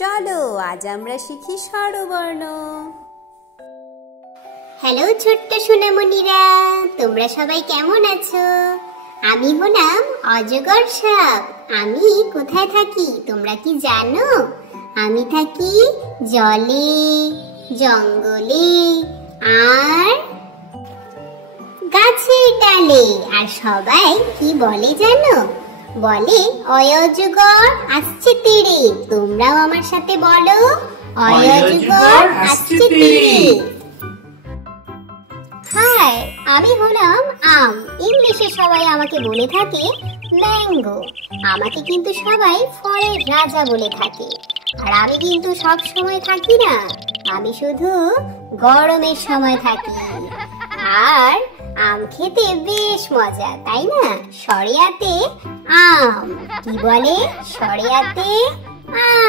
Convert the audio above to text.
চলো আজ আমরা শিখি স্বরবর্ণ। হ্যালো ছোট্ট সোনামণিরা, তোমরা সবাই কেমন আছো? আমি হলাম অজগর সাপ। আমি কোথায় থাকি তোমরা কি জানো? আমি থাকি জলে, জঙ্গলে আর গাছের ডালে। আর সবাই কি বলে জানো? বলে অয় অজগর আসছে তীরে। তোমরাও আমার সাথে বলো অয় অজগর আসছে তীরে। হাই, আমি হলাম আম। ইংলিশে সবাই আমাকে বলে থাকে ম্যাঙ্গো। আমাকে কিন্তু সবাই ফলের রাজা বলে থাকে। আর আমি কিন্তু সব সময় থাকি না, আমি শুধু গরমের সময় থাকি। আর আম খেতে বেশ মজা, তাই না? সরিয়াতে আম। কি বলে? সরিয়াতে আম।